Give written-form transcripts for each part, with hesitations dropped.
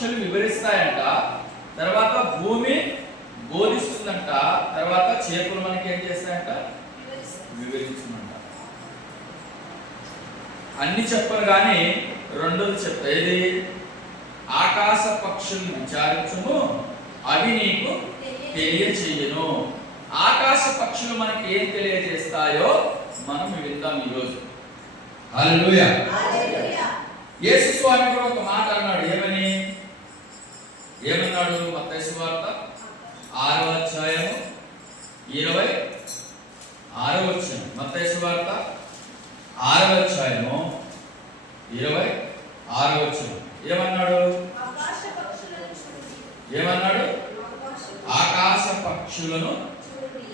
పక్షులు వివరిస్తాయంట, తర్వాత భూమి బోధిస్తుందంట, తర్వాత చేపలు మనకి ఏం చేస్తాయంట, వివరిస్తుందంట. అన్ని చెప్పరు కానీ రెండోది చెప్తా. ఏది? ఆకాశ పక్షుల్ని విచారించుము, అవి నీకు తెలియచేయును. ఆకాశ పక్షులు మనకి ఏం తెలియజేస్తాయో మనం విందాం ఈరోజు. హల్లెలూయా. యేసు స్వామి కూడా ఒక మాట అన్నాడు. ఏమన్నాడు? మత్తయి సువార్త 6వ అధ్యాయము 26వ వచనం. మత్తయి సువార్త 6వ అధ్యాయము 26వ వచనం. ఏమన్నాడు? ఆకాశ పక్షులను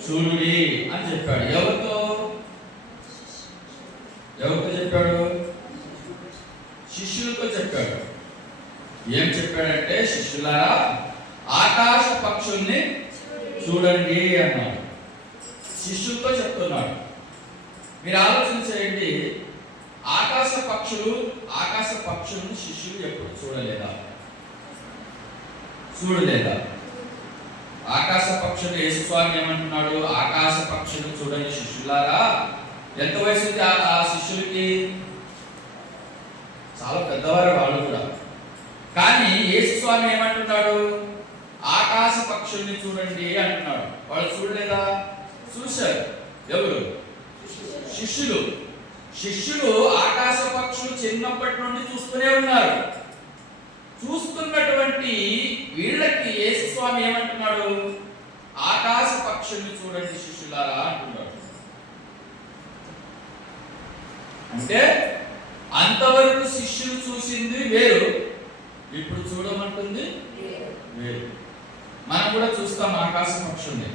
చూడుడి అని చెప్పాడు. ఎవరితో చెప్పాడు? శిష్యులతో చెప్పాడు. ఏం చెప్పాడంటే, శిష్యులారా ఆకాశ పక్షుల్ని చూడండి అన్నాడు. శిష్యులతో చెప్తున్నాడు. మీరు ఆలోచన చేయండి, ఆకాశ పక్షులను శిష్యులు ఎప్పుడు చూడలేదా? ఆకాశ పక్షులు యేసు స్వామి ఏమంటున్నాడు? ఆకాశ పక్షులు చూడండి శిష్యులారా. ఎంత వయసు ఆ శిష్యులకి? చాలా పెద్దవారు వాళ్ళు కూడా. కానీ యేసు స్వామి ఏమంటున్నాడు? ఆకాశ పక్షుల్ని చూడండి అంటున్నాడు. వాళ్ళు చూడలేదా? చూశారు. ఎవరు? శిష్యులు ఆకాశ పక్షులు చిన్నప్పటి నుండి చూస్తూనే ఉన్నారు. చూస్తున్నటువంటి వీళ్ళకి యేసు స్వామి ఏమంటున్నాడు? ఆకాశ పక్షుల్ని చూడండి శిష్యులారా అంటున్నాడు. అంటే అంతవరకు శిష్యులు చూసింది వేరు, ఇప్పుడు చూడమంటుంది వేరు. మనం కూడా చూస్తాం ఆకాశ పక్షుల్ని.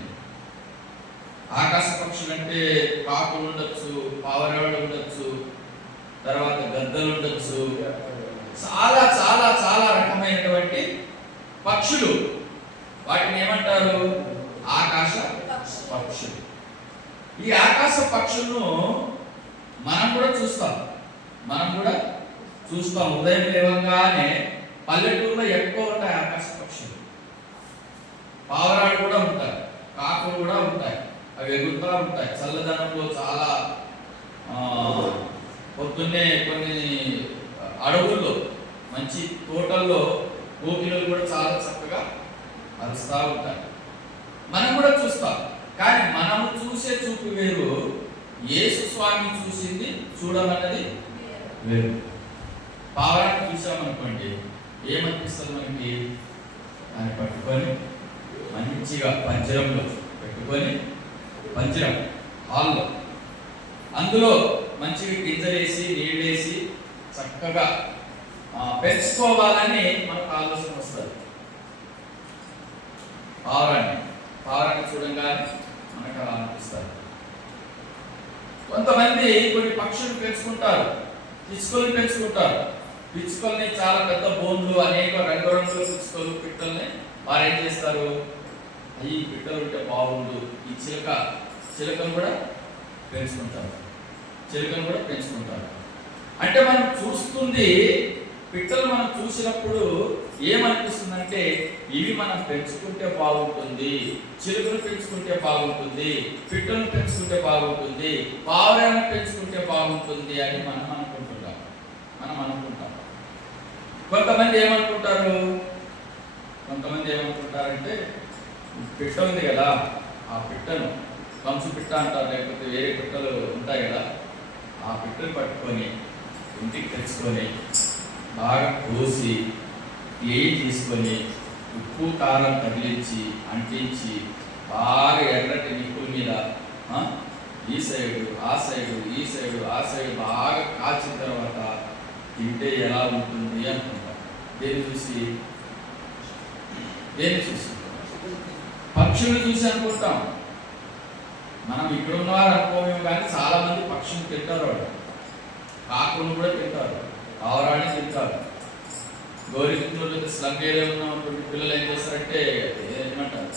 ఆకాశ పక్షులు అంటే కాకులు ఉండొచ్చు, పావురాళ్ళు ఉండొచ్చు, తర్వాత గద్దలు ఉండొచ్చు, చాలా చాలా చాలా రకమైనటువంటి పక్షులు. వాటిని ఏమంటారు? ఆకాశ పక్షులు. ఈ ఆకాశ పక్షులను మనం కూడా చూస్తాం. ఉదయం లేవగానే పల్లెటూరులో ఎక్కువ ఉంటాయి ఆకాశ పక్షులు. పావురాలు కూడా ఉంటాయి, కాకులు కూడా ఉంటాయి. అవి ఎగురుతూ ఉంటాయి చల్లదనంలో. చాలా పొద్దున్నే కొన్ని అడవుల్లో, మంచి తోటల్లో కోకిలలు కూడా చాలా చక్కగా అరుస్తూ ఉంటాయి. మనం కూడా చూస్తాం. కానీ మనము చూసే చూపు వేరు, యేసు స్వామి చూసింది చూడమన్నది వేరు. పావురాన్ని చూసామనుకోండి, ఏమనిపిస్తుంది మనకి? దాన్ని పట్టుకొని మంచిగా పంజరంలో పెట్టుకొని, పంజరం హాల్లో, అందులో మంచిగా గింజలేసి నీళ్ళేసి చక్కగా పెంచుకోవాలని మనకు ఆలోచన వస్తుంది. పావురాన్ని చూడంగానే మనకు అలా అనిపిస్తుంది. కొంతమంది కొన్ని పక్షులు పెంచుకుంటారు, పిచ్చుకలు పెంచుకుంటారు. పిచ్చుకల్ని చాలా పెద్ద బోన్లు, అనేక రంగురంగుల పిచ్చుకలు, పిట్టల్ని వారు ఏం చేస్తారు? ఈ పిట్టలు ఉంటే బాగుండు, ఈ చిలకను కూడా పెంచుకుంటారు. అంటే మనం చూస్తుంది, పిట్టలు మనం చూసినప్పుడు ఏమనిపిస్తుందంటే, ఇవి మనం పెంచుకుంటే బాగుంటుంది, చిలుకలు పెంచుకుంటే బాగుంటుంది, పిట్టలను పెంచుకుంటే బాగుంటుంది, పావురాలను పెంచుకుంటే బాగుంటుంది అని మనం అనుకుంటాం. కొంతమంది ఏమనుకుంటారంటే, పిట్ట ఉంది కదా, ఆ పిట్టను కంసు పిట్ట అంటారు, లేకపోతే వేరే పిట్టలు ఉంటాయి కదా, ఆ పిట్టను పట్టుకొని ఇంటికి తెచ్చుకొని బాగా కోసి క్లీన్ తీసుకొని ఉప్పు కారం తగిలించి అంటించి బాగా ఎర్రటి నిప్పుల మీద ఈ సైడు ఆ సైడు బాగా కాల్చిన తర్వాత తింటే ఎలా ఉంటుంది అనుకుంటాం. దేన్ని చూసి? పక్షులు చూసి అనుకుంటాం. మనం ఇక్కడ ఉన్నవారు అనుకోమేమో కానీ చాలా మంది పక్షులు తింటారు. వాళ్ళు కాకులు కూడా తింటారు, పావురాన్ని తింటారు. గోరిగుంటూరులో స్లమ్ ఏరియా ఉన్నటువంటి పిల్లలు ఏం చేస్తారంటే, ఏమంటారు,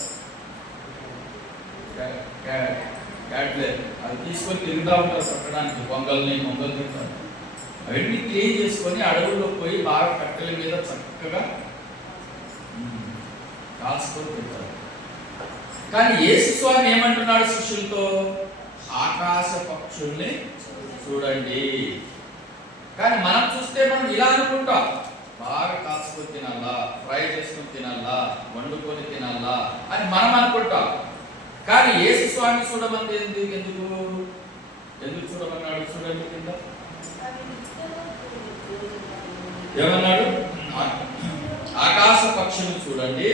క్యాట్లే అది తీసుకొని తింటూ ఉంటారు పట్టడానికి. మొంగలు తింటారు. అవన్నీ క్లీన్ చేసుకొని అడవుల్లో పోయి బాగా కట్టెల మీద చక్కగా కాల్చుకొని తింటారు. కానీ యేసు స్వామి ఏమంటున్నాడు శిష్యులతో? ఆకాశ పక్షుల్ని చూడండి. కానీ మనం చూస్తే మనం ఇలా అనుకుంటాం, బాగా కాల్చుకొని తినాలా, ఫ్రై చేసుకొని తినాలా, వండుకొని తినాలా అని మనం అనుకుంటాం. కానీ యేసు స్వామి చూడమంది ఎందుకు చూడమన్నాడు? చూడండి కింద ఏమన్నాడు? ఆకాశ పక్షులు చూడండి,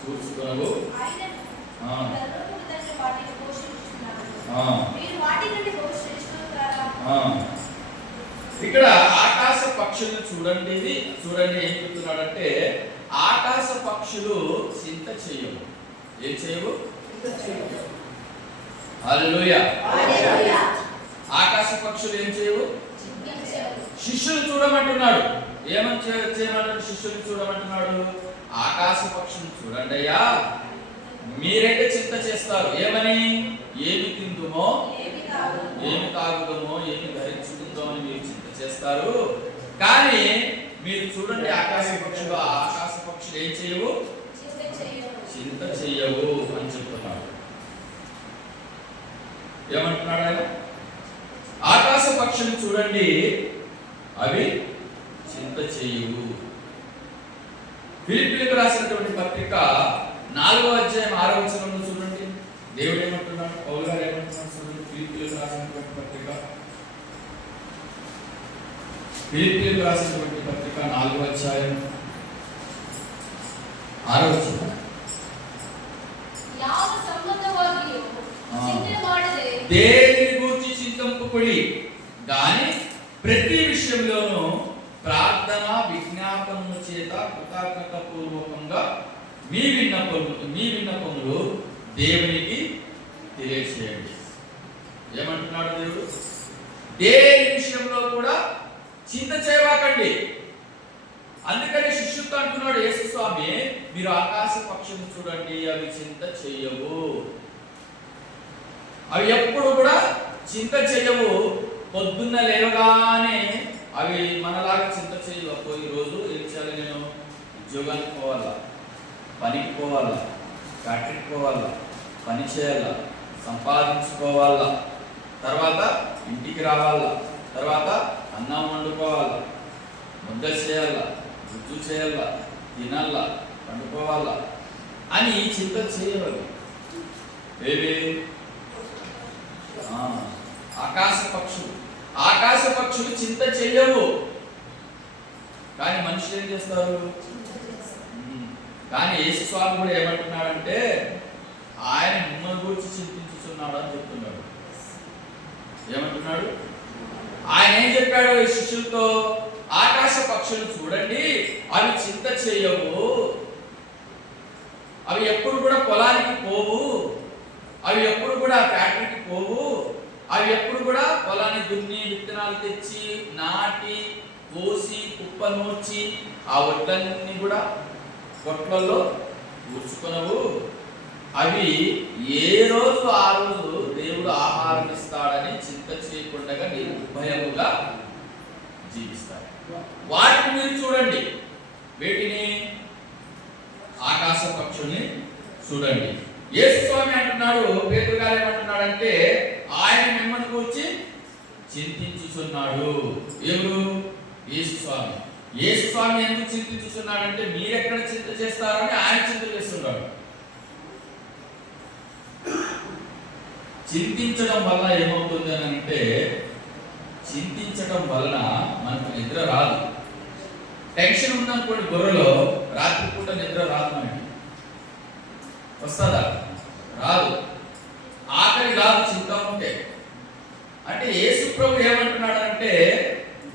చూసుకునవు, ఇక్కడ ఆకాశ పక్షులు చూడండి. చూడండి ఏం చెప్తున్నాడంటే, ఆకాశ పక్షులు చింత చేయవు. ఏం చేయవు? హల్లెలూయా. ఆకాశ పక్షులు ఏం చేయవు? శిష్యులు చూడమంటున్నాడు. ఏమని చేయమంటాడు? శిష్యులు చూడమంటున్నాడు. ఆకాశ పక్షులు చూడండి అయ్యా, మీరైతే చింత చేస్తారు. ఏమని? ఏమి తిందుమో, ఏమి తాగుదమో, ఏమి ధరించుకుందామో అని మీరు చింత చేస్తారు. కానీ మీరు చూడండి ఆకాశ పక్షులు, ఆకాశ పక్షులు ఏం చేయవు? చింత చెయ్యవు అని చెప్తున్నాడు. ఏమంటున్నాడు ఆయన? ఆకాశ పక్షులు చూడండి, అవి చింత చెయ్యవు. ఫిలిప్పీయులకు రాసినటువంటి పత్రిక 4వ అధ్యాయం 6వ వచనంలో చూడండి, దేవుడు ఏమంటున్నాడు? పౌలు గారు ఏమంటున్నాడు? చూడండి, ఫిలిప్పీయులకు రాసినటువంటి పత్రిక 4వ అధ్యాయం 6వ వచనం. దేనిని గూర్చి చింతింపకుడి గాని ప్రతి విషయంలోనూ ప్రార్థన విజ్ఞాపనము చేత కృతజ్ఞత పూర్వకంగా మీ విన్నపములు దేవునికి తెలియచేయండి. ఏమంటున్నాడు దేవుడు? దేని విషయంలో కూడా చింత చేయవాకండి. అందుకని శిష్యులతో అంటున్నాడు యేసు స్వామి, మీరు ఆకాశ పక్షులను చూడండి, అవి చింత చెయ్యవు. అవి ఎప్పుడు కూడా చింత చెయ్యవు. పొద్దున్న లేవగానే అవి మనలాగా చింత చేయవు. ఈ రోజు ఏం చేయాలి? నేను ఉద్యోగానికి పోవాలా, పనికి పోవాలా, ఫ్యాక్టరీకి పోవాలా, పని చేయాలా, సంపాదించుకోవాలా, తర్వాత ఇంటికి రావాలా, తర్వాత అన్నం వండుకోవాలా, ముద్ద చేయాలా, గుజ్జు చేయాలా, తినాలా, వండుకోవాలా అని చింత చేయవాలి. ఏవి? ఆకాశ పక్షులు చింత చెయ్యవు. కానీ మనుషులు ఏం చేస్తారు? కానీ యేసు స్వామి కూడా ఏమంటున్నాడంటే, ఆయన మిమ్మల్ని గురించి చింతించుతున్నాడు అని చెప్తున్నాడు. ఏమంటున్నాడు? ఆయన ఏం చెప్పాడు ఈ శిష్యులతో? ఆకాశ పక్షులు చూడండి, అవి చింత చేయవు, అవి ఎప్పుడు కూడా పొలానికి పోవు, అవి ఎప్పుడు కూడా ఫ్యాక్టరీకి పోవు, అవి ఎప్పుడు కూడా పొలాన్ని దున్ని విత్తనాలు తెచ్చి నాటి పోసి కుప్పనూర్చి ఆ వడ్లన్నీ కూడా కొట్లలో కూర్చుకొనవు. అవి ఏ రోజు ఆ రోజు దేవుడు ఆహారం ఇస్తాడని చింత చేయకుండా నిర్భయముగా జీవిస్తారు. వాటిని మీరు చూడండి. వీటిని ఆకాశ పక్షుల్ని చూడండి. యేసు స్వామి అంటున్నాడు, పేతురు గారు ఏమంటున్నాడంటే, ఆయన మిమ్మల్ని గురించి చింతించుచున్నాడు. ఎవరు? యేసు స్వామి. యేసు స్వామి ఎందుకు చింతించుచున్నాడంటే, మీరెక్కడ చింత చేస్తారని ఆయన చింత చేస్తున్నాడు. చింతించడం వల్ల ఏమవుతుంది అని అంటే, చింతించడం వలన మనకు నిద్ర రాదు. టెన్షన్ ఉందనుకోండి, గొర్రెలో రాత్రిపూట నిద్ర రాదు, మనకి వస్తుందా? రాదు. ఆకలి రాదు చింత ఉంటే. అంటే యేసు ప్రభు ఏమంటున్నాడు అంటే,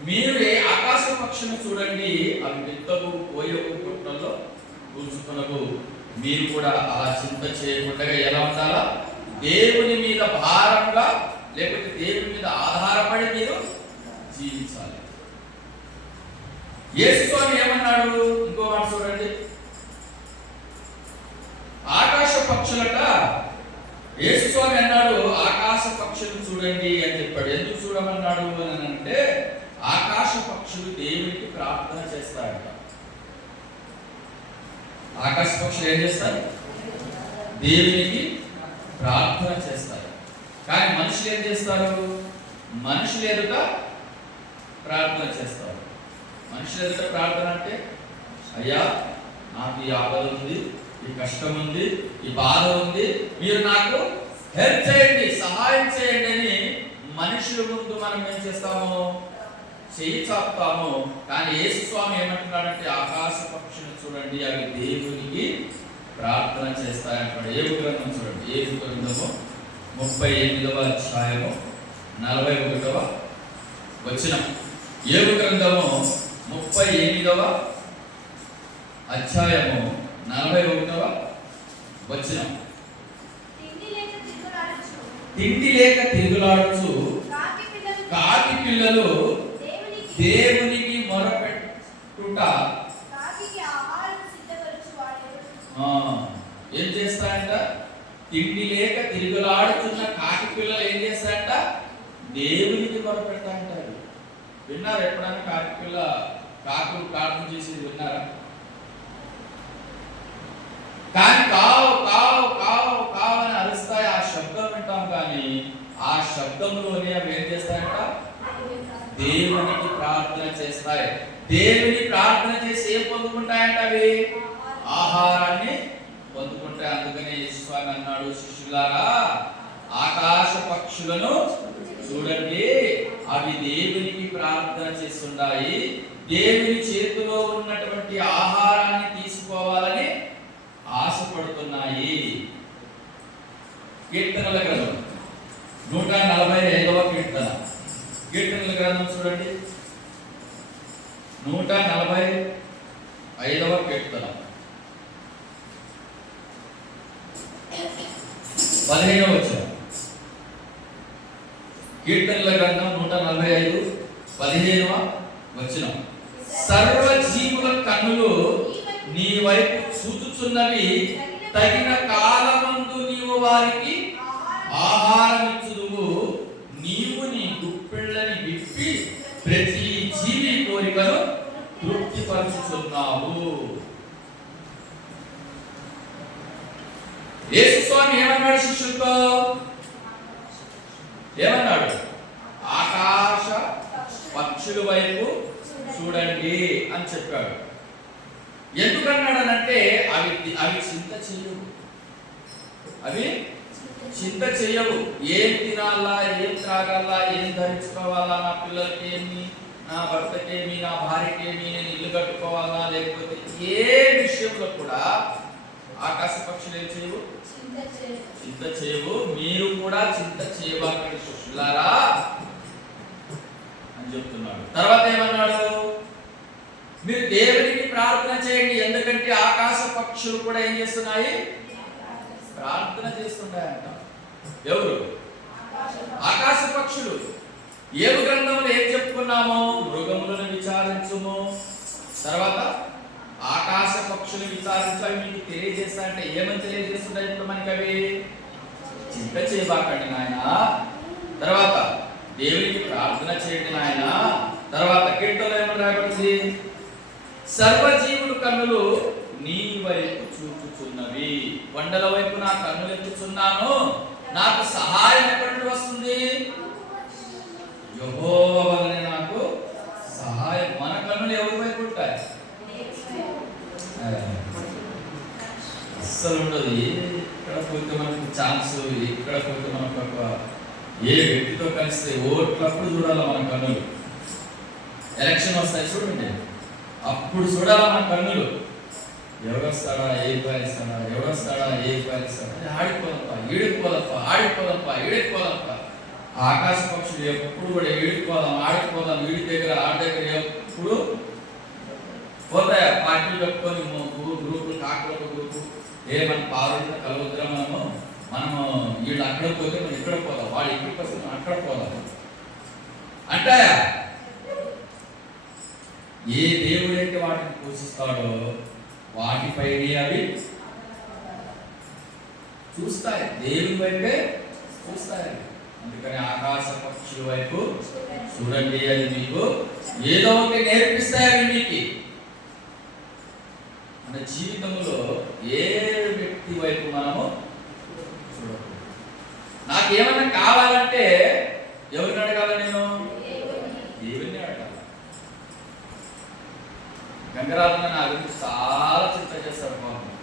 మీరు ఆకాశ పక్షులను చూడండి, అవి విత్తవు, పోయవు, కొట్టల్లో కూర్చుకొనవు. మీరు కూడా అలా చింత చేయకుండా ఎలా ఉండాలా? దేవుని మీద భారంగా, లేకపోతే దేవుని మీద ఆధారపడి మీరు జీవించాలి. యేసు స్వామి ఏమన్నాడు? ఇంకో మాట చూడండి. ఆకాశ పక్షులట, యేసు స్వామి అన్నాడు ఆకాశ పక్షులు చూడండి అని చెప్పాడు. ఎందుకు చూడమన్నాడు అని అంటే, ఆకాశ పక్షులు దేవునికి ప్రార్థన చేస్తాయట. ఆకాశ పక్షులు ఏం చేస్తారు? దేవునికి ప్రార్థన చేస్తారు. కానీ మనుషులు ఏం చేస్తారు? మనుషులు ఎదుట ప్రార్థన చేస్తారు. మనుషులు ఎదుట ప్రార్థన అంటే, అయ్యా నాకు ఈ ఆపద ఉంది, ఈ కష్టం ఉంది, ఈ బాధ ఉంది, మీరు నాకు హెల్ప్ చేయండి, సహాయం చేయండి అని మనుషుల ముందు మనం ఏం చేస్తాము? చెయ్యి చాపుతాము. కానీ యేసు స్వామి ఏమంటున్నాడంటే, ఆకాశ పక్షులు చూడండి, అవి దేవునికి ప్రార్థన చేస్తాయంటాడు. ఏబు గ్రంథం చూడండి, ఏబు గ్రంథము 38వ అధ్యాయము 41వ వచనం. ఏబు గ్రంథము 38వ అధ్యాయము 41వ వచనం. తిండి లేక తిరుగులాడుచు కాకి పిల్లలు దేవునికి మొరపెట్టుట. ఏం చేస్తాయంట? తిండి లేక తిరుగులాడుతున్న కాకి పిల్లలు ఏం చేస్తాయంట? దేవునికి మొరపెడతాయంటారు. విన్నారా ఎప్పుడైనా కాకి పిల్ల కాకులు ప్రార్థన చేసేది విన్నారా? కానీ కావు కావు కావు కావు అని అరుస్తాయి, ఆ శబ్దం వింటాం. కానీ ఆ శబ్దంలోనే అవి ఏం చేస్తాయంట? దేవునికి ప్రార్థన చేస్తాయి. దేవుని ప్రార్థన చేసి ఏం పొందుకుంటాయంట? అవి ఆహారాన్ని పొందుకుంటాయి. అందుకనే యేసుస్వామి అన్నాడు, శిష్యులారా ఆకాశ పక్షులను చూడండి, అవి దేవునికి ప్రార్థన చేస్తున్నాయి, దేవుని చేతిలో ఉన్నటువంటి ఆహారాన్ని తీసుకోవాలని ఆశపడుతున్నాయి. కీర్తనల గ్రంథం 145వ కీర్తన. కీర్తనల గ్రంథం చూడండి, 145వ కీర్తన 15వ వచనం. కీర్తనల గ్రంథం 145:15వ వచనం. సర్వ జీవుల కన్నులు నీ వైపు చూచుచున్నవి, తగిన కాలమందు నీవు వారికి ఆహారం ఇచ్చుదువు. నీవు నీ గుప్పిళ్ళని విప్పి ప్రతి జీవి కోరికను తృప్తిపరచుచున్నావు. యేసు స్వామి ఏమన్నాడు శిష్యులతో? ఏమన్నాడు? ఆకాశ పక్షుల వైపు చూడండి అని చెప్పాడు. ఎందుకన్నాడనంటే అవి చింత చేయవు. అవి చింత చేయవు. ఏం తినాలా, ఏం త్రాగాలా, ఏం ధరించుకోవాలా, నా పిల్లలకేమి, నా భర్తకేమి, నా భార్యకేమి, నేను ఇల్లు కట్టుకోవాలా, లేకపోతే ఏ విషయంలో కూడా ఆకాశ పక్షులు ఏం చేయవు? చింత చేయవు. మీరు కూడా చింత చేయబాకండి శిష్యులారా అని చెప్తున్నాడు. తర్వాత ఏమన్నాడు? మీరు దేవునికి ప్రార్థన చేయండి, ఎందుకంటే ఆకాశ పక్షులు కూడా ఏం చేస్తున్నాయి? ప్రార్థన చేస్తున్నాయంట. ఎవరు? ఆకాశ పక్షులు. ఏబు గ్రంథంలో ఏం చెప్పుకున్నాము? మృగములను విచారించుము, తర్వాత ఆకాశ పక్షులు విచారించాలి మీకు తెలియజేస్తాయంటే ఏమని తెలియజేస్తుంటాయి? ఇప్పుడు మనకి అవి చింత చేయబాకండి నాయన, తర్వాత దేవునికి ప్రార్థన చేయండి నాయన. తర్వాత కీర్తనలో ఏమని రాయబడింది? సర్వజీవుల కన్నులు నీ వైపు చూచుచున్నవి. కొండల వైపు నా కన్నులు ఎత్తుచున్నాను, నాకు సహాయం ఎక్కడి నుండి వస్తుంది? యెహోవా వలనే నాకు సహాయం. మన కన్నులు ఎవరి వైపు ఉంటాయి? అస్సలు ఉండదు. ఎక్కడ పోతే మనకు ఛాన్స్, ఎక్కడ పోతే మనకు ఏ వ్యక్తితో కలిస్తే ఓట్లప్పుడు చూడాలి మన కన్నులు. ఎలక్షన్ వస్తాయి చూడండి, అప్పుడు చూడాలి మన కన్నులు. ఎవడొస్తాడా, ఏ పాలిస్తాడా, ఎవడొస్తాడా, ఏ పాలిస్తాడా, ఆడిపోదప్ప, ఈడిపోదప్ప, ఆడిపోదప్ప, ఈడిపోదప్ప. ఆకాశ పక్షులు ఎప్పుడు కూడా ఈడిపోదాం, ఆడిపోదాం, వీడి దగ్గర ఆడి దగ్గర ఎప్పుడు పోతాయా? పార్టీలు పెట్టుకొని గ్రూపులు, కాకులకు గ్రూపు, మన పావులు కలవద్దురా, మనము వీళ్ళు అక్కడ పోతే మనం ఇక్కడ పోదాం, వాడు ఇక్కడికి వస్తే మనం అక్కడ పోదాం అంటాయా? ఏ దేవుడైతే వాటిని పోషిస్తాడో వాటిపైనే అవి చూస్తాయి, దేవుని వైపే చూస్తాయి. అందుకని ఆకాశ పక్షుల వైపు చూడండి, అది మీకు ఏదో ఒకటి నేర్పిస్తాయి. అవి మీకు మన జీవితంలో ఏ వ్యక్తి వైపు మనము చూడకూడదు. నాకేమన్నా కావాలంటే ఎవరిని అడగాల? నేను దేవుడిని అడగాల. గంగరాజన్న నా గురించి చాలా చింత చేస్తాడు పాపం.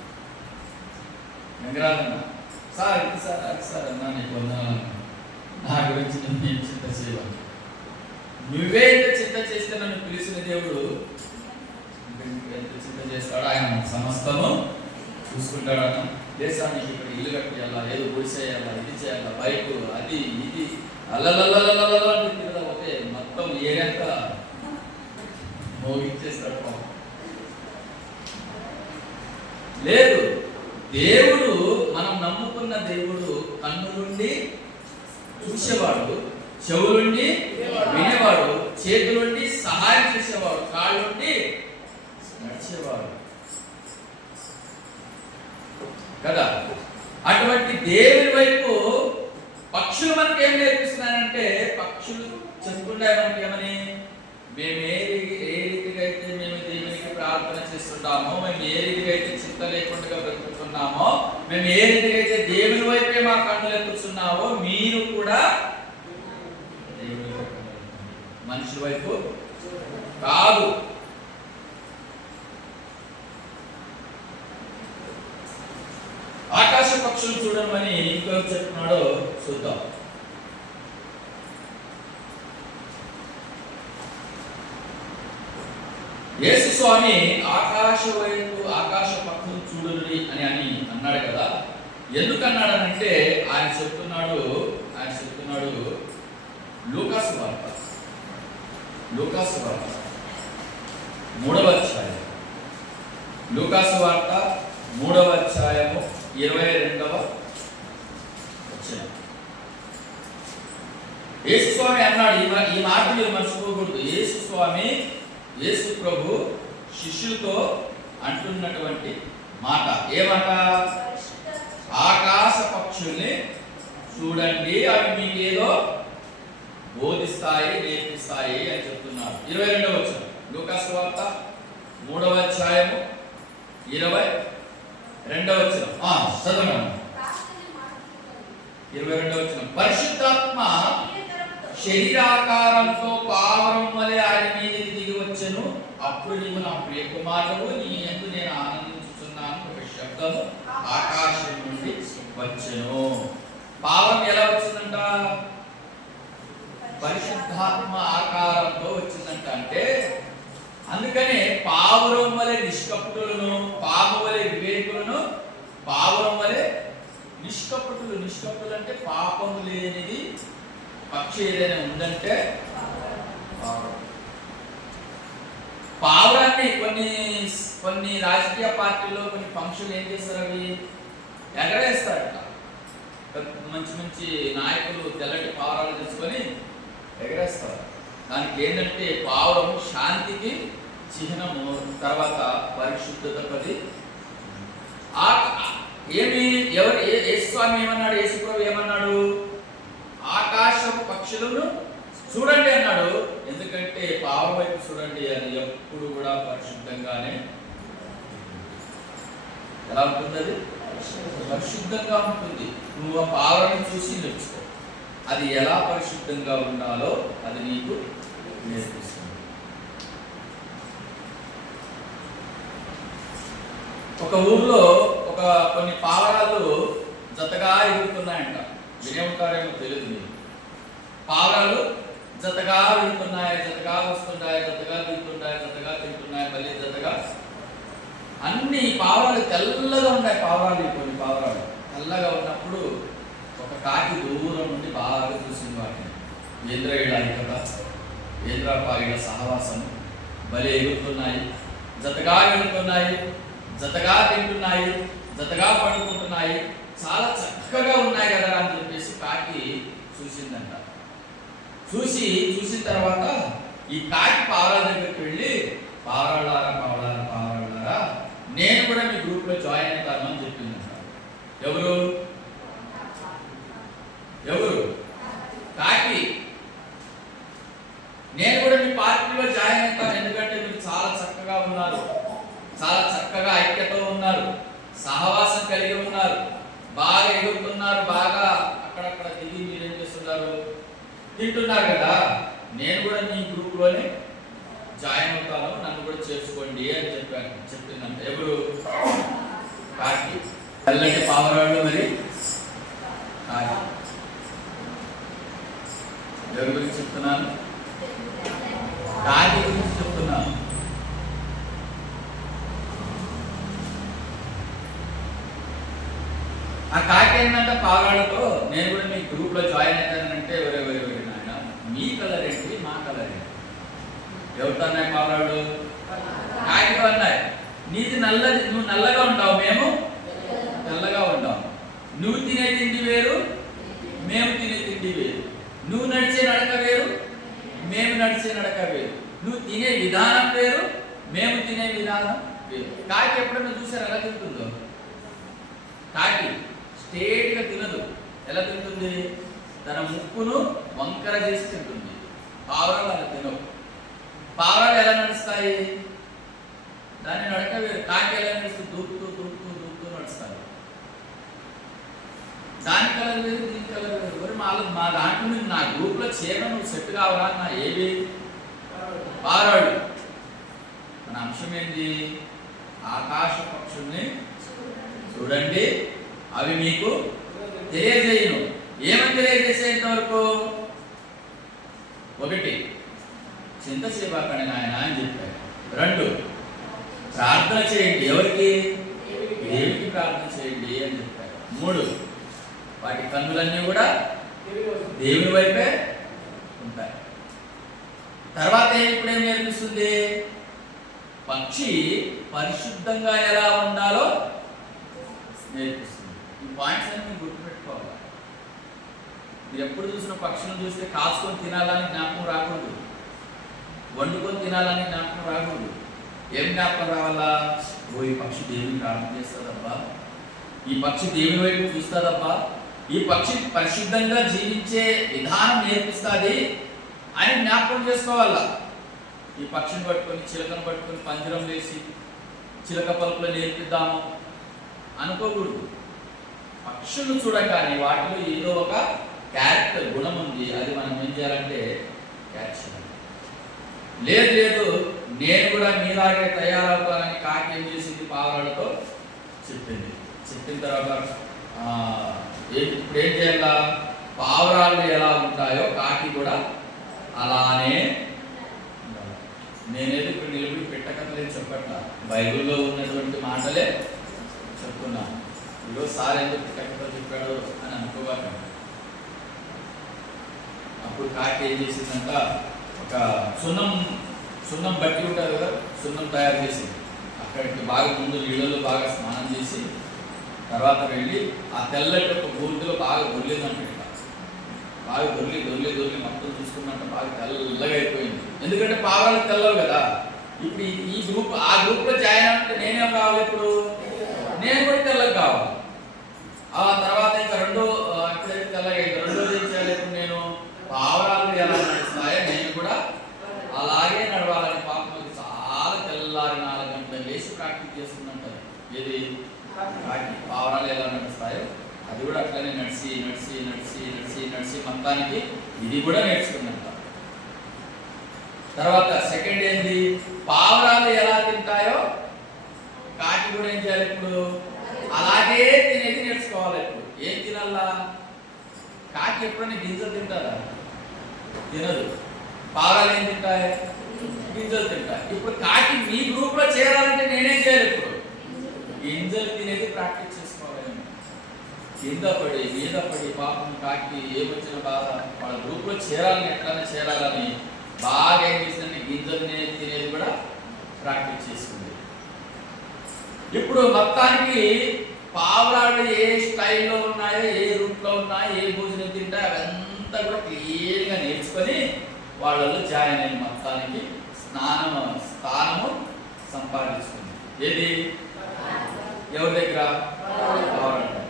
గంగరాజన్న సార్ ఇది సార్ అది సార్ అన్నా, నీకు నా గురించి నేను ఏం చింత చేయాలి? నువ్వే ఎంత చింత చేస్తే నన్ను పిలిచిన దేవుడు ఎంత చింత చేస్తాడు? ఆయన సమస్తము చూసుకుంటాడన్న. లేదా నీకు ఇక్కడ ఇల్లు కట్టేయాలా, ఏదో గుడిసేయాలా, ఇది చేయాలా, బైక్ అది ఇది అల్లలల్లలల్లలా పోతే మొత్తం ఏరియంతా మోగిచ్చేస్తాడు పాపం. లేదు, దేవుడు మనం నమ్ముకున్న దేవుడు కన్నులుండి చూసేవాడు, చెవులుండి వినేవాడు, చేతులుండి సహాయం చేసేవాడు, కాళ్ళుండి నడిచేవాడు కదా. అటువంటి దేవుని వైపు పక్షులు మనకి ఏం నేర్పిస్తున్నారంటే, పక్షులు చెప్పుకుంటాయి మనకి ఏమని, మేము ఏ రీతిగా అయితే మేము దేవునికి ప్రార్థన చేస్తుంటామో, మేము ఏ రీతిగా అయితే చింత లేకుండా బ్రతుకుతున్నామో, మేము ఏ రీతిగా అయితే దేవుని వైపే మా కన్నులు ఎత్తుతున్నామో, మీరు కూడా దేవుని వైపు, మనుషుల వైపు కాదు. ఆకాశ పక్షులు చూడమని ఇంకెవరు చెప్తున్నాడో చూద్దాం. యేసు స్వామి ఆకాశ వైపు ఆకాశ పక్షులు చూడండి అని అన్నాడు కదా. ఎందుకు అన్నాడనంటే ఆయన చెప్తున్నాడు లూకాసు వార్త 3వ అధ్యాయం, లూకాసు వార్త 3వ అధ్యాయము 22వ వచనం. యేసు స్వామి అన్నాడు, ఈ మాట మీరు మర్చిపోకూడదు. యేసు ప్రభు శిష్యులతో అంటున్నటువంటి మాట ఏమాట? ఆకాశ పక్షుల్ని చూడండి, అవి మీకు ఏదో బోధిస్తాయి, నేర్పిస్తాయి అని చెప్తున్నారు. 22వ వచనం, లూకాసు వార్త 3వ అధ్యాయము 22వ వచనం. చదవండి. 22వ వచనం, పరిశుద్ధాత్మ శరీరాకారంతో పావురం వలె ఆయన మీదకి దిగి వచ్చెను. అప్పుడు నీవు నా ప్రియ కుమారుడు, నీ యందు నేను ఆనందించుచున్నాను ఒక శబ్దము ఆకాశం నుండి వచ్చెను. పావురం ఎలా వచ్చిందంట? పరిశుద్ధాత్మ ఆకారంతో వచ్చిందంట. అంటే అందుకనే పావురం వలె నిష్కపటులను, పాము వలె వివేకులను, పావురం వలె నిష్కపటులు. నిష్కపటులు అంటే పాపము లేనిది పక్షి ఏదైనా ఉందంటే పావురాన్ని కొన్ని రాజకీయ పార్టీల్లో కొన్ని పక్షులు ఏం చేస్తారు, అవి ఎగరేస్తారట. మంచి మంచి నాయకులు తెల్లటి పావురాలు తీసుకొని ఎగరేస్తారు. దానికి ఏంటంటే పావురం శాంతికి చిహ్నము, తర్వాత పరిశుద్ధతపది. యేసు స్వామి ఏమన్నాడు? యేసు ప్రభు ఏమన్నాడు? ఆకాశ పక్షులను చూడండి అన్నాడు. ఎందుకంటే పావురం వైపు చూడండి, అది ఎప్పుడు కూడా పరిశుద్ధంగానే ఎలా ఉంటుంది? అది పరిశుద్ధంగా ఉంటుంది. నువ్వు ఆ పావురాన్ని చూసి నేర్చుకో, అది ఎలా పరిశుద్ధంగా ఉండాలో అది నీకు నేర్పిస్తుంది. ఒక ఊర్లో కొన్ని పావురాలు జతగా ఎగురుతున్నాయంట. వినే ఉంటారేమో తెలియదు మీకు. పావురాలు జతగా వెళ్తున్నాయి, జతగా వస్తున్నాయి, జతగా తింటున్నాయి, జతగా తింటున్నాయి, మళ్ళీ జతగా. అన్ని పావురాలు తెల్లగా ఉన్నాయి. కొన్ని పావురాలు తెల్లగా ఉన్నప్పుడు ఒక కాకి దూరం నుండి బాగా చూసింది వాటిని. ఏంద్రాయుడు ఐక్యత, ఏంద్రాపాయుడ సహవాసం, బలి ఎగురుతున్నాయి, జతగా వెళుతున్నాయి, జతగా తింటున్నాయి, జతగా పడుకుంటున్నాయి, చాలా చక్కగా ఉన్నాయి కదా అని చెప్పేసి కాకి చూసిందంట. చూసిన తర్వాత ఈ కాకి పావురాల దగ్గరికి వెళ్ళి, పావురాళ్ళారా నేను కూడా మీ గ్రూప్ లో జాయిన్ అవుతాను అని చెప్పిందంట. ఎవరు కాకి. నేను కూడా మీ పార్టీలో జాయిన్ అవుతాను, ఎందుకంటే మీరు చాలా చక్కగా ఉన్నారు, చాలా చక్కగా ఐక్య బాగా ఎగురుతున్నారు, బాగా అక్కడక్కడ దిగి మీరు ఏం చేస్తున్నారు, తింటున్నారు కదా. నేను కూడా మీ గ్రూప్లోనే జాయిన్ అవుతాను, నన్ను కూడా చేర్చుకోండి అని చెప్పిందంట. ఎవరు? కాకి. తెల్లటి పావురాళ్ళు మరి కాకి. ఎవరి గురించి చెప్తున్నాను? కాకి గురించి చెప్తున్నాను. ఆ కాకి ఏంటంటే పావురాళ్ళతో నేను కూడా మీ గ్రూప్లో జాయిన్ అవుతానంటే ఎవరెవరు నాయన మీ కలర్ ఏంటి, మా కలర్ ఏంటి? ఎవరితో అన్నాయి పావురాళ్ళు? కాకితో అన్నాయి. నీది నల్లది, నువ్వు నల్లగా ఉంటావు, మేము తెల్లగా ఉంటాం. నువ్వు తినే తిండి వేరు, మేము తినే తిండి వేరు. నువ్వు నడిచే నడక వేరు, మేము నడిచే నడక వేరు. నువ్వు తినే విధానం వేరు, మేము తినే విధానం వేరు. కాకి ఎప్పుడన్నా చూసారు ఎలా తింటుందో? కాకి స్ట్రేట్గా తినదు. ఎలా తింటుంది? తన ముక్కును వంకర చేసి తింటుంది. పావురాలు అలా తినవు. పావురాలు ఎలా నడుస్తాయి? దాన్ని నడక వేరు. కాకి ఎలా నడుస్తుంది? దూకుతూ దూకుతూ దూకుతూ నడుస్తారు. దాని కలర్ వేరు, దీని కలర్ వేరు. మరి మా దాంట్లో నువ్వు నా గ్రూప్లో చేరడం నువ్వు సెట్ కావరా? నా ఏవి పావురాడు. మన అంశం ఏంటి? ఆకాశ పక్షుల్ని చూడండి, అవి మీకు తెలియజేయను. ఏమని తెలియజేసేంత వరకు? ఒకటి, చింతసేపాకండి నాయన అని చెప్పారు. రెండు, ప్రార్థన చేయండి. ఎవరికి? దేవుడికి ప్రార్థన చేయండి అని చెప్పారు. మూడు, వాటి కన్నులన్నీ కూడా దేవుని వైపే ఉంటాయి. తర్వాత ఇప్పుడేం నేర్పిస్తుంది? పక్షి పరిశుద్ధంగా ఎలా ఉండాలో నేర్పిస్తుంది. ఈ పాయింట్స్ అన్ని మీరు గుర్తుపెట్టుకోవాలి. మీరు ఎప్పుడు చూసిన పక్షులను చూస్తే కాసుకొని తినాలని జ్ఞాపకం రాకూడదు, వండుకొని తినాలని జ్ఞాపకం రాకూడదు. ఏం జ్ఞాపకం రావాలా? ఓ ఈ పక్షి దేవుని ప్రార్థన చేస్తుందబ్బా, ఈ పక్షి దేవుని వైపు చూస్తుందబ్బా, ఈ పక్షి పరిశుద్ధంగా జీవించే విధానం నేర్పిస్తుంది అని జ్ఞాపకం చేసుకోవాలా. ఈ పక్షిని పట్టుకొని, చిలకను పట్టుకొని పంజరం వేసి చిలక పలుకులు నేర్పిద్దాము అనుకోకూడదు. పక్షులు చూడగానే వాటిలో ఏదో ఒక క్యారెక్టర్ గుణం ఉంది, అది మనం ఏం చేయాలంటే క్యాచ్ చేయాలి. లేదు నేను కూడా మీలాగే తయారవుతానని కాకి ఏం చేసింది? పావురాలతో చెప్పింది. చెప్పిన తర్వాత ఇప్పుడు ఏం చేయాలా? పావురాళ్ళు ఎలా ఉంటాయో కాకి కూడా అలానే. నేనేది ఇప్పుడు నిలబడి పెట్టకలేదు చెప్పట్లా, బైబిల్లో ఉన్నటువంటి మాటలే చెప్తున్నాను. ఈరోజు సార్ ఎందుకు పెట్టకతో చెప్పాడు అని అనుకోవాలి. అప్పుడు కాకి ఏం చేసిందంట, ఒక సున్నం బట్టి ఉంటుంది కదా, సున్నం తయారు చేసి అక్కడికి బాగా ముందు నీళ్ళలో బాగా స్నానం చేసి తర్వాత వెళ్ళి ఆ తెల్లటి ఒక బూడిదలో బాగా దొర్లిందంట. బాగా దొర్లి మొత్తం చూసుకున్నంట బాగా తెల్లగా అయిపోయింది. ఎందుకంటే పావురాలు తెల్లవు కదా. ఇప్పుడు ఈ గ్రూప్ ఆ గ్రూప్లో జాయిన్ అంటే నేనేం కావాలి? ఇప్పుడు నేను కూడా తెల్లగా కావాలి. ఆ తర్వాత ఇంకా ఎప్పుడైతే తెల్లగా అయింది, రెండోది ఏం చేయాలి? ఇప్పుడు నేను పావురాలు ఎలా నడుస్తాయో నేను కూడా అలాగే నడవాలని పాపం చాలా తెల్లారి 4 గంటలు లేచి ప్రాక్టీస్ చేస్తుందంటారు. ఏది? పావురాలు ఎలా నడుస్తాయో అది కూడా అట్లనే నడిచి మొత్తానికి ఇది కూడా నేర్చుకుందంట. తర్వాత సెకండ్ ఏంది? పావురాలు ఎలా తింటాయో కాకి కూడా ఏం చేయాలి? ఇప్పుడు అలాగే తినేది నేర్చుకోవాలి. ఇప్పుడు ఏం తినాలా? కాకి ఎప్పుడైనా గింజలు తింటారా? తినదు. పావురాలు ఏం తింటాయి? గింజలు తింటాయి. ఇప్పుడు కాకి మీ గ్రూప్ లో చేరాలంటే నేనేం చేయాలి? ఇప్పుడు గింజలు తినేది ప్రాక్టీస్ చేసుకోవాలి. కింద పడి మీద పడి పాపం కాకి ఏమొచ్చిన బాధ, వాళ్ళ గ్రూప్ లో చేరాలని ఎట్లనే చేరాలని బాగా ఏం చేసిందంటే గింజలు తినేది కూడా ప్రాక్టీస్ చేసుకుంది. ఇప్పుడు మొత్తానికి పావురాలు ఏ స్టైల్లో ఉన్నాయో, ఏ రూట్లో ఉన్నాయో, ఏ భోజనం తింటాయో అవంతా కూడా క్లియర్గా నేర్చుకొని వాళ్ళలో జాయిన్ అయిన మొత్తానికి స్థానము సంపాదించుకుంది. ఏది? ఎవరి దగ్గర? పావురాల దగ్గర.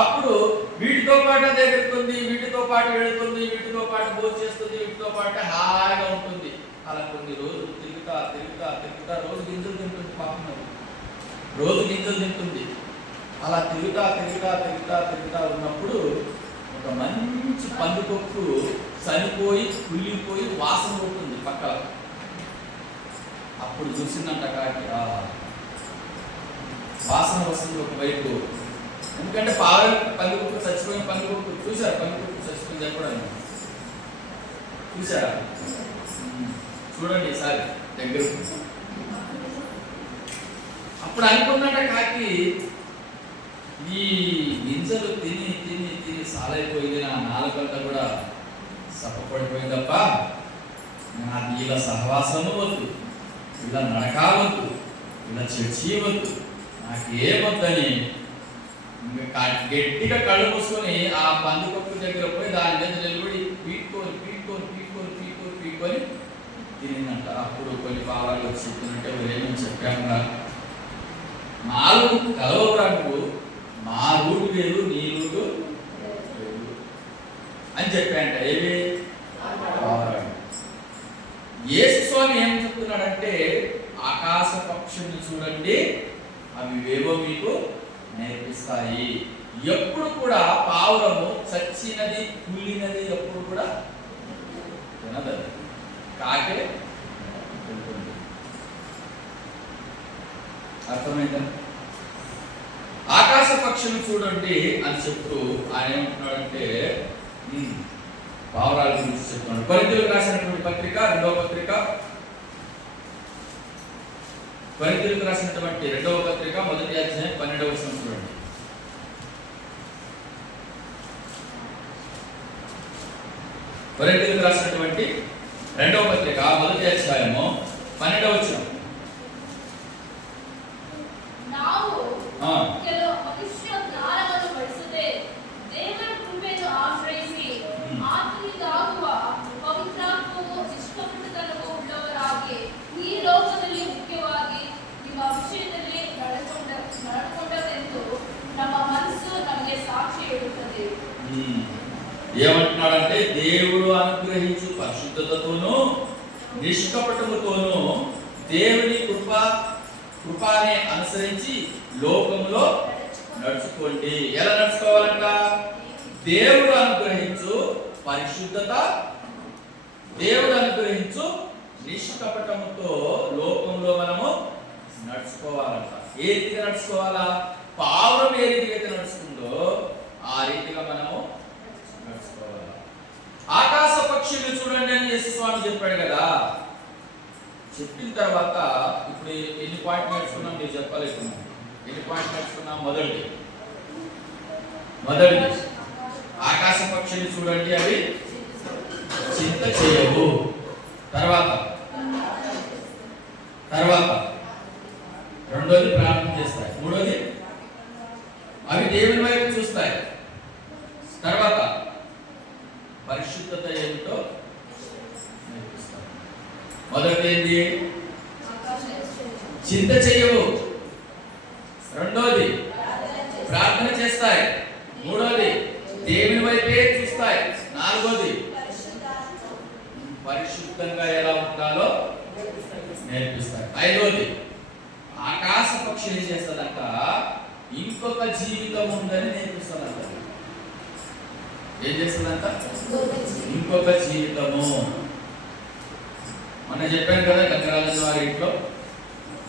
అప్పుడు వీటితో పాటు దగ్గరుతుంది, వీటితో పాటు వెళుతుంది, వీటితో పాటు భోజనం చేస్తుంది, వీటితో పాటు హాయిగా ఉంటుంది. అలా కొన్ని రోజులు తిరుగుతా రోజు గింజలు తింటుంది. పాపం రోజు గింజలు తింటుంది. అలా తిరుగుతా ఉన్నప్పుడు ఒక మంచి పందికొక్కు చనిపోయి కుళ్ళిపోయి వాసన కొడుతుంది పక్కన. అప్పుడు చూసిందంట కాకి, వాసన వస్తుంది ఒకవైపు. ఎందుకంటే పందికొక్కు చచ్చిపోయిన పందికొక్కు చూసారు, పందికొక్కు చచ్చిపోయింది ఎప్పుడన్నా చూసారా? చూడండి ఈసారి దగ్గర. అప్పుడు అనుకున్నట్ట కాకి, ఈ గింజలు తిని తిని తిని సాలైపోయింది, నా నాలుకంతా కూడా సప్పపడిపోయింది తప్ప నాకు ఇలా సహవాసము వద్దు, ఇలా నడక వద్దు, ఇలా చర్చి వద్దు, నాకేమొద్దని గట్టిగా కళ్ళు మూసుకొని ఆ పందికొక్కు దగ్గర పోయి దాని మీద నిలబడి పీక్కొని పీక్కొని పీక్కొని పీక్కొని పీక్కొని తినిందంట. అప్పుడు కొన్ని పావురాలు వచ్చి చెప్తున్నట్టే ఏమని చెప్పాముగా, నాలుగు కలవరాకు మా రూటు వేరు నీ రూటు అని చెప్పాయంట. ఏవి యేసు స్వామి ఏం చెప్తున్నాడంటే, ఆకాశ పక్షుల్ని చూడండి, అవి వేవో మీకు నేర్పిస్తాయి. ఎప్పుడు కూడా పావురము చచ్చినది కుళ్ళినది ఎప్పుడు కూడా తినదది, కాకే తింటుంది. అర్థమైందా? ఆకాశ పక్షులు చూడండి అని చెప్తూ ఆయన ఏమంటున్నాడంటే పావురాల గురించి చెప్తున్నాడు. కొరింథీయులకు రాసినటువంటి పత్రిక 2వ పత్రిక, కొరింథీయులకు రాసినటువంటి 2వ పత్రిక 1వ అధ్యాయం 12వ వచనం చూడండి. కొరింథీయులకు రాసినటువంటి 2వ పత్రిక 1వ అధ్యాయము 12వ వచనం. ఏమంటున్నాడంటే, దేవుడు అనుగ్రహించు పరిశుద్ధతతోనూ నిష్కపటముతోనూ దేవుని కృపానే అనుసరించి లోకంలో నడుచుకోండి. ఎలా నడుచుకోవాలంట? దేవుడు అనుగ్రహించు పరిశుద్ధత, దేవుడు అనుగ్రహించు నిష్కపటముతో లోకంలో మనము నడుచుకోవాలంట. ఏ రీతిగా నడుచుకోవాలా? పావురం ఏ రీతిగా అయితే నడుచుకుందో ఆ రీతిగా మనము నడుచుకోవాలా. ఆకాశ పక్షులు చూడండి అని యేసు స్వామి చెప్పాడు కదా. చెప్పిన తర్వాత ఇప్పుడు ఎన్ని పాయింట్ నేర్చుకున్నాం మీరు చెప్పలేకున్నాం. ఎన్ని పాయింట్ నేర్చుకున్నాం? మొదటిది ఆకాశ పక్షులు చూడండి, అవి చింత చేయవు. తర్వాత రెండోది ప్రార్థన చేస్తాయి. మూడోది అవి దేవుని వైపు చూస్తాయి. తర్వాత పరిశుద్ధత ఏమిటో నేర్పిస్తాయి. మొదటి ఏంటి? చింత చెయ్యవు. రెండోది ప్రార్థన చేస్తాయి. మూడోది దేవుని వైపే చూస్తాయి. నాలుగోది పరిశుద్ధంగా ఎలా ఉండాలో నేర్పిస్తాయి. ఐదోది ఆకాశ పక్షి ఏం చేస్తుందంట? ఇంకొక జీవితం ఉందని నేర్పిస్తుందంట. ఏం చేస్తుందంట? ఇంకొక జీవితము. మొన్న చెప్పాను కదా, గంగరాజు వారి ఇంట్లో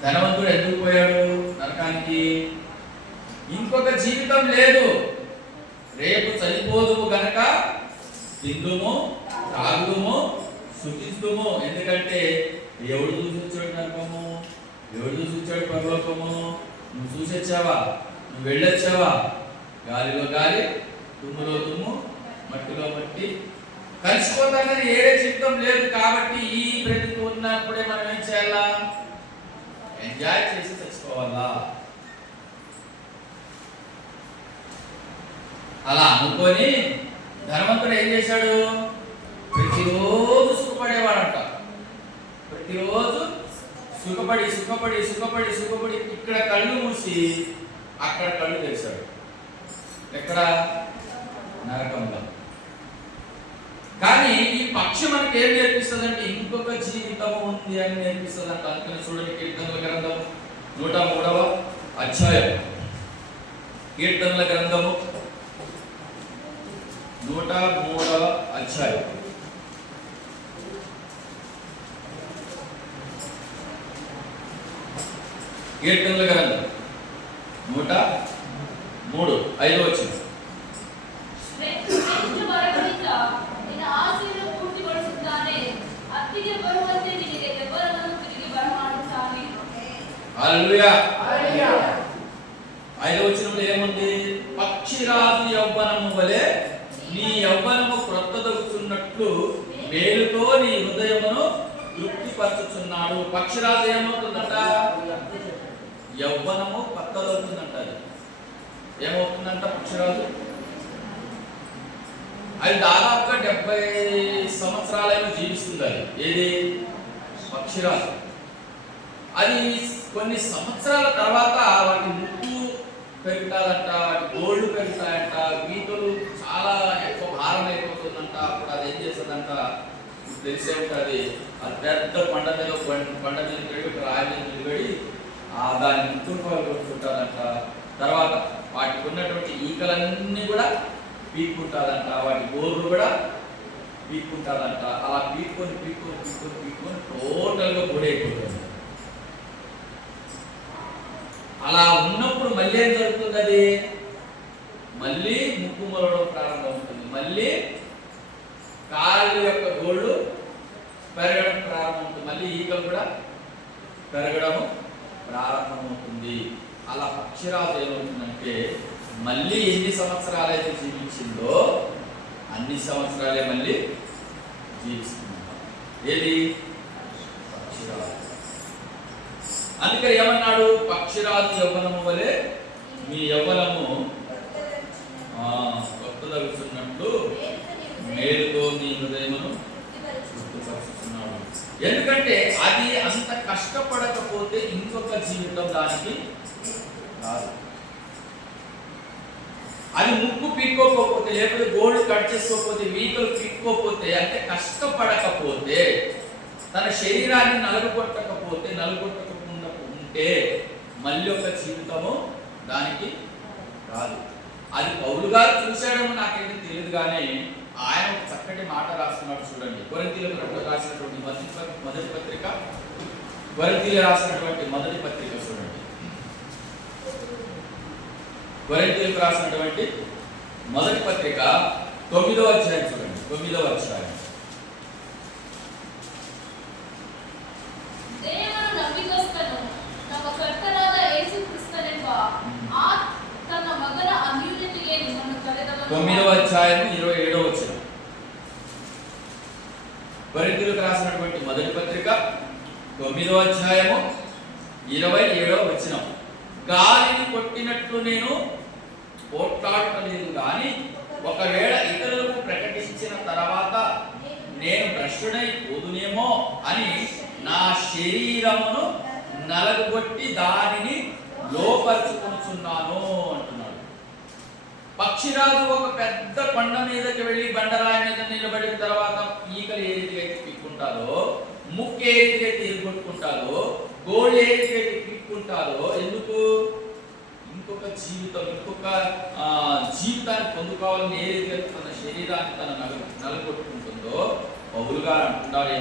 ధనవంతుడు ఎందుకు పోయాడు నరకానికి? ఇంకొక జీవితం లేదు, రేపు చనిపోదుము గనక తిందుము తాగుదుము సుఖిస్తుము. ఎందుకంటే ఎవడు చూసి వచ్చాడు నరకము, ఎవడు చూసి వచ్చాడు పరలోకము? నువ్వు చూసి వచ్చావా? నువ్వు వెళ్ళొచ్చావా? గాలిలో గాలి, తుమ్ములో తుమ్ము, మట్టిలో మట్టి, కలిసిపోతానని ఏడే జీవితం లేదు. కాబట్టి ఈ బ్రతికి ఉన్నప్పుడే మనం ఏం చేయాలా? ఎంజాయ్ చేసి చచ్చిపోవాలా. అలా అనుకొని ధనవంతుడు ఏం చేశాడు? ప్రతిరోజు సుఖపడేవాడంట. ప్రతిరోజు సుఖపడి సుఖపడి సుఖపడి సుఖపడి ఇక్కడ కళ్ళు మూసి అక్కడ కళ్ళు తెరిచాడు. ఎక్కడ? నరకంలో. కానీ ఈ పక్షి మనకి ఏం నేర్పిస్తుందంటే ఇంకొక జీవితం ఉంది అని నేర్పిస్తుందంట. అందుకని చూడండి, కీర్తనల గ్రంథం 103వ అధ్యాయం కీర్తనల గ్రంథము 103వ అధ్యాయం. కీర్తనల గ్రంథం 103 5వ వచనం. హల్లెలూయా. 5వ వచనంలో ఏముంది? పక్షిరాజు యవ్వనము వలె నీ యవ్వనము క్రొత్తదగుచున్నట్లు మేలుతో నీ హృదయమును తృప్తిపరచుచున్నాడు. పక్షిరాజు ఏమవుతుందంట? యవ్వనము కొత్తదవుతుందంట. అది ఏమవుతుందంట? పక్షిరాజు అది దాదాపుగా 70 సంవత్సరాలైనా జీవిస్తుంది. అది ఏది? పక్షిరాజు. అది కొన్ని సంవత్సరాల తర్వాత వాటి ముక్కు పెరుగుతాదంట, వాటి గోళ్ళు పెరుగుతాయంట, గీతలు చాలా ఎక్కువ భారం అయిపోతుందంట. అప్పుడు అది ఏం చేస్తుందంట? తెలిసే ఉంటుంది. అది పెద్ద కొండ మీద తిరిగి రాయి మీద నిలబడి దాని ముక్కును కొట్టుకుంటాదంట. తర్వాత వాటికి ఉన్నటువంటి ఈకలన్నీ కూడా పీక్కుంటాదంట, వాటి గోర్లు కూడా పీక్కుంటాదంట. అలా పీక్కొని టోటల్గా పొడైపోతుంది. అలా ఉన్నప్పుడు మళ్ళీ ఏం జరుగుతుంది? అది మళ్ళీ ముక్కు మొలవడం ప్రారంభమవుతుంది. మళ్ళీ కాళ్ళ యొక్క గోళ్ళు పెరగడం ప్రారంభమవుతుంది. మళ్ళీ ఈకలు కూడా పెరగడం ప్రారంభమవుతుంది. అలా పక్షిరాజు ఏమవుతుందంటే మళ్ళీ ఎన్ని సంవత్సరాలైతే జీవించిందో అన్ని సంవత్సరాలే మళ్ళీ జీవిస్తుంది. ఏది? పక్షిరాజు. అందుకని ఏమన్నాడు? పక్షిరాజు యవ్వనము వలె మీ యవ్వనము కొత్తదగుచున్నట్లు మేలుతో నీ హృదయమును తృప్తిపరుచుచున్నాడు. ఎందుకంటే అది అంత కష్టపడకపోతే ఇంకొక జీవితం దానికి రాదు. అది ముక్కు పీక్కోకపోతే, లేకపోతే గోల్డ్ కట్ చేసుకోకపోతే, వీకలు పీక్కోకపోతే, అంటే కష్టపడకపోతే, తన శరీరాన్ని నలుగొట్టకుండా ఉంటే మళ్ళీ ఒక జీవితము దానికి రాదు. అది పౌలు గారు చూశాడేమో నాకైతే తెలియదు, కానీ ఆయన ఒక చక్కటి మాట రాస్తున్నాడు. చూడండి, కొరింథీయులకు రాసినటువంటి మొదటి పత్రిక, కొరింథీయులకు రాసినటువంటి మొదటి పత్రిక చూడండి. కొరింథీయులకు రాసినటువంటి మొదటి పత్రిక 9వ అధ్యాయం చూడండి. 9వ అధ్యాయం. తొమ్మిదవ అధ్యాయం 27వ వచనం. కొరింథీయులకు రాసినటువంటి మొదటి పత్రిక 9వ అధ్యాయము 27వ వచనం. గాలిని కొట్టినట్లు నేను పోట్లాడలేదు, కానీ ఒకవేళ ఇతరులకు ప్రకటించిన తర్వాత నేను భ్రష్టుడై పోదునేమో అని నా శరీరమును నలగొట్టి దానిని లోపరుచుకొనుచున్నాను అంటున్నాడు. పక్షిరాజు ఒక పెద్ద కొండ మీదకి వెళ్ళి బండరాయి మీద నిలబడిన తర్వాత ఈకలు ఏ రీతిగా అయితే పీక్కుంటారో, ముక్కు ఏ రీతిగా అయితే ఎరుగొట్టుకుంటారో, గోళ్ళు ఏ రీతిగా అయితే పీక్కుంటారో, ఎందుకు? ఇంకొక జీవితాన్ని పొందుకోవాలని ఏ రీతిగా తన శరీరాన్ని తన నలగొట్టుకుంటుందో పౌలు గారు అంటున్నాడు.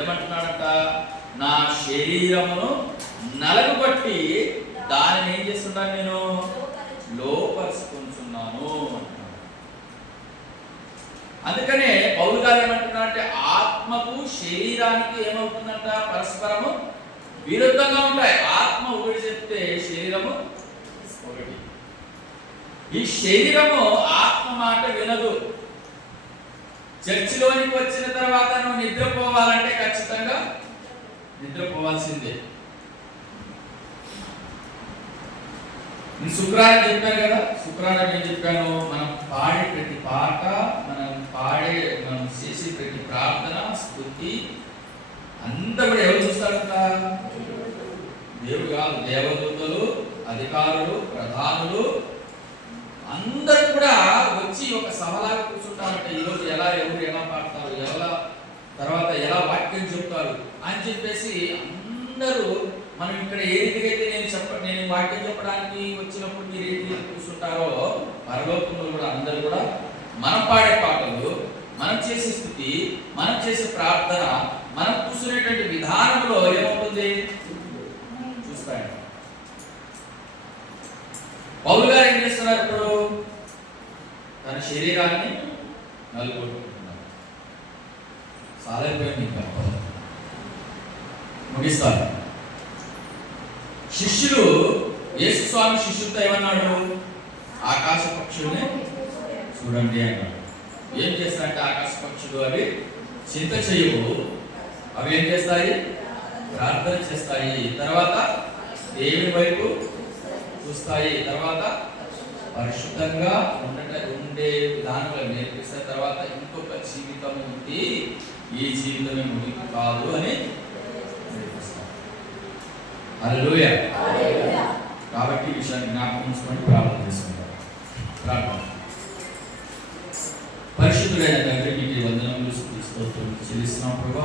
ఏమంటున్నాడంట? నా శరీరమును నలగబట్టి దానిని ఏం చేస్తున్నాను? నేను లోపరుచుకుంటున్నాను అంటున్నాడు. అందుకనే పౌలు గారు ఏమంటున్నాడంటే ఆత్మకు శరీరానికి ఏమవుతుందంట? పరస్పరము విరుద్ధంగా ఉంటాయి. ఆత్మ ఒకటి చెప్తే శరీరము ఒకటి. ఈ శరీరము ఆత్మ మాట వినదు. చర్చిలోనికి వచ్చిన తర్వాత నువ్వు నిద్రపోవాలంటే ఖచ్చితంగా నిద్రపోవాల్సిందే. శుక్రాన్ని చెప్పాను కదా, శుక్రాన్ని ఏం చెప్పాను? మనం పాడే ప్రతి పాట, మనం చేసే ప్రతి ప్రార్థన, స్తుతి అంతా కూడా ఎవరు చూస్తారంట? దేవుడు కాదు, దేవదూతలు, అధికారులు, ప్రధానులు అందరూ కూడా వచ్చి ఒక సభలాగా కూర్చుంటారంట. ఈరోజు ఎవరు ఎలా పాడతారు, తర్వాత ఎలా వాక్యం చెప్తారు అని చెప్పేసి అందరూ మనం ఇక్కడ ఏ రీతిగా అయితే నేను వాక్యం చెప్పడానికి వచ్చినప్పుడు మీరు ఏ రీతిగా కూర్చుంటారో పరలోకంలో కూడా అందరూ కూడా మనం పాడే పాటలు, మనం చేసే స్థుతి, మనం చేసే ప్రార్థన, మనం కూర్చునేటువంటి విధానంలో ఏమవుతుంది చూస్తాడు. పౌలు గారు ఏం చేస్తున్నారు ఇప్పుడు? తన శరీరాన్ని నలుగొట్టుకుంటున్నారు. సాలైపోయింది, ఇంకా ముగిస్తారు. శిష్యులు, యేసు స్వామి శిష్యులతో ఏమన్నాడు? ఆకాశ పక్షుల్ని చూడండి అన్నాడు. ఏం చేస్తాయంటే ఆకాశ పక్షులు అవి చింత చేయవు, అవి ఏం చేస్తాయి? ప్రార్థన చేస్తాయి. తర్వాత దేవుని వైపు చూస్తాయి. తర్వాత పరిశుద్ధంగా ఉండే విధానంలో నేర్పిస్తాయి. తర్వాత ఇంకొక జీవితం ఉంది, ఈ జీవితమే ముగింపు కాదు అని నేర్పిస్తారు. హల్లెలూయా. కాబట్టి ఈ విషయాన్ని జ్ఞాపకం ఉంచుకొని ప్రార్థన చేసుకుంటారు. ప్రార్థన. పరిశుద్ధుడైన తండ్రి, మీకు వందనములు స్తోత్రములు చెల్లిస్తున్నాం ప్రభా.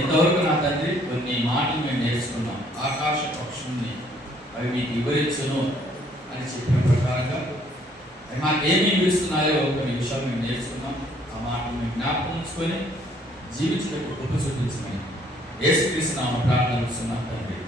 ఇంతవరకు నా తండ్రి కొన్ని మాటలు మేము నేర్చుకున్నాం. ఆకాశ పక్షుల్ని అవి మీకు వివరించును అని చెప్పిన ప్రకారంగా అవి మాకేమి వివరిస్తున్నాయో కొన్ని విషయాలు మేము నేర్చుకున్నాం. ఆ మాటలు మేము జ్ఞాపకం ఉంచుకొని జీవించడానికి గొప్ప చూపించమని యేసుక్రీస్తు నామమున ప్రార్థన చేస్తున్నాం తండ్రి.